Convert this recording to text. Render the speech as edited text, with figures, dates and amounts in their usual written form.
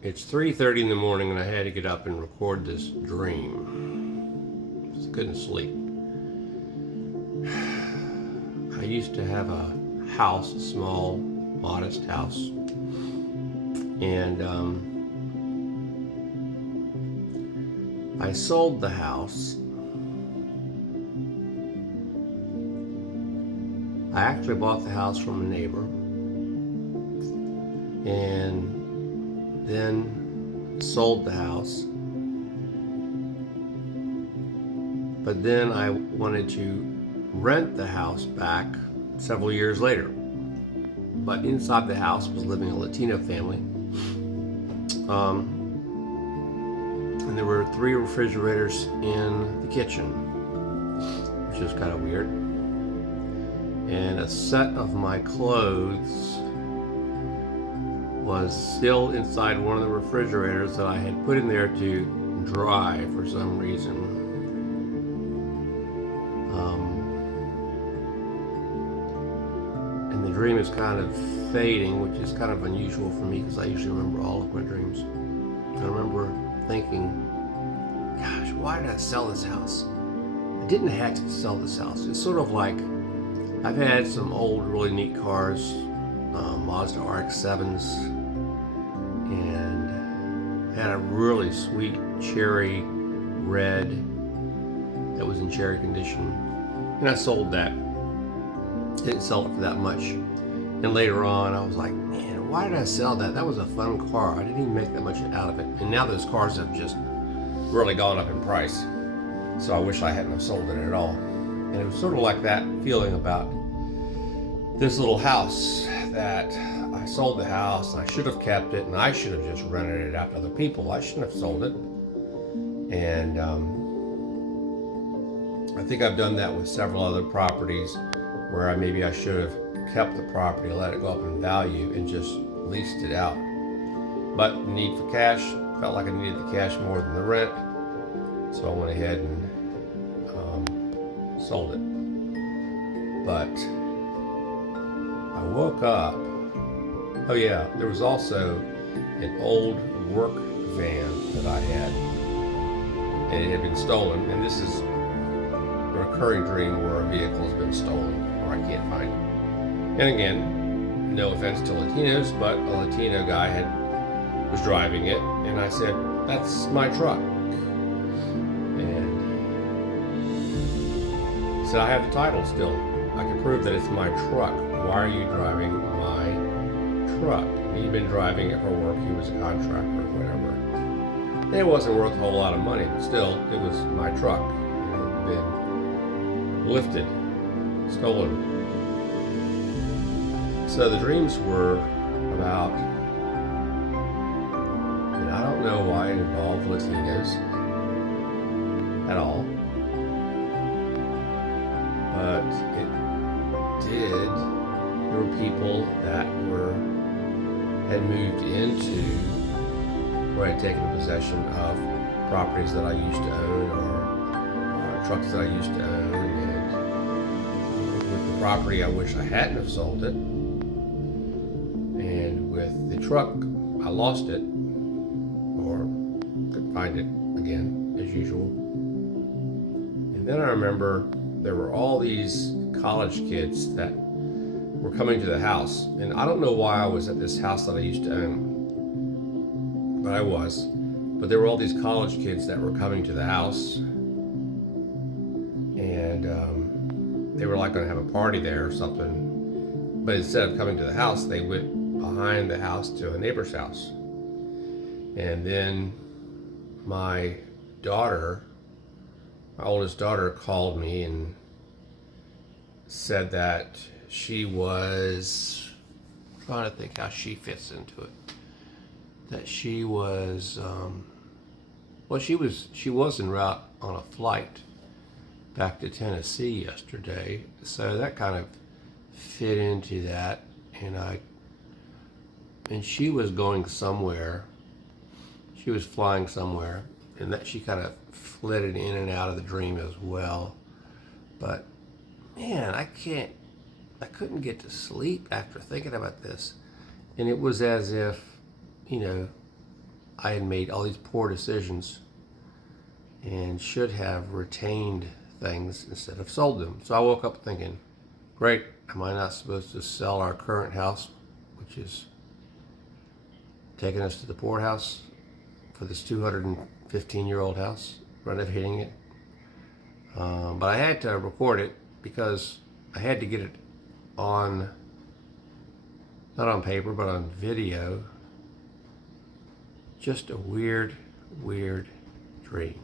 It's 3:30 in the morning and I had to get up and record this dream. Just couldn't sleep. I used to have a house, a small, modest house. And I sold the house. I actually bought the house from a neighbor. And then sold the house. But then I wanted to rent the house back several years later. But inside the house was living a Latino family. And there were 3 refrigerators in the kitchen, which is kind of weird. And a set of my clothes was still inside one of the refrigerators that I had put in there to dry for some reason. And the dream is kind of fading, which is kind of unusual for me because I usually remember all of my dreams. I remember thinking, gosh, why did I sell this house? I didn't have to sell this house. It's sort of like I've had some old, really neat cars, Mazda RX-7s, and had a really sweet cherry red that was in cherry condition. And I sold that. Didn't sell it for that much. And later on, I was like, man, why did I sell that? That was a fun car. I didn't even make that much out of it. And now those cars have just really gone up in price. So I wish I hadn't have sold it at all. And it was sort of like that feeling about this little house that I sold the house and I should have kept it and I should have just rented it out to other people. I shouldn't have sold it. And I think I've done that with several other properties where maybe I should have kept the property, let it go up in value and just leased it out. But the need for cash, felt like I needed the cash more than the rent. So I went ahead and sold it. But I woke up. Oh yeah, there was also an old work van that I had, and it had been stolen. And this is a recurring dream where a vehicle has been stolen or I can't find it. And again, no offense to Latinos, but a Latino guy was driving it, and I said, "That's my truck." And he said, "I have the title still. I can prove that it's my truck. Why are you driving my truck?" And he'd been driving it for work. He was a contractor or whatever. And it wasn't worth a whole lot of money, but still, it was my truck. It had been lifted, stolen. So the dreams were about, and I don't know why it involved Latinos at all, but it did. There were people that had moved into or had taken possession of properties that I used to own or trucks that I used to own. And with the property, I wish I hadn't have sold it. And with the truck, I lost it or couldn't find it again, as usual. And then I remember there were all these college kids that were coming to the house. And I don't know why I was at this house that I used to own, but I was. But there were all these college kids that were coming to the house. And they were like going to have a party there or something. But instead of coming to the house, they went behind the house to a neighbor's house. And then my oldest daughter called me and said that she was trying to think how she fits into it. That she was, she was en route on a flight back to Tennessee yesterday. So that kind of fit into that. And she was going somewhere. She was flying somewhere, and that she kind of flitted in and out of the dream as well. But man, I couldn't get to sleep after thinking about this. And it was as if, I had made all these poor decisions and should have retained things instead of sold them. So I woke up thinking, great, am I not supposed to sell our current house, which is taking us to the poorhouse, for this 215-year-old house, renovating it? But I had to record it because I had to get it on, not on paper, but on video. Just a weird, weird dream.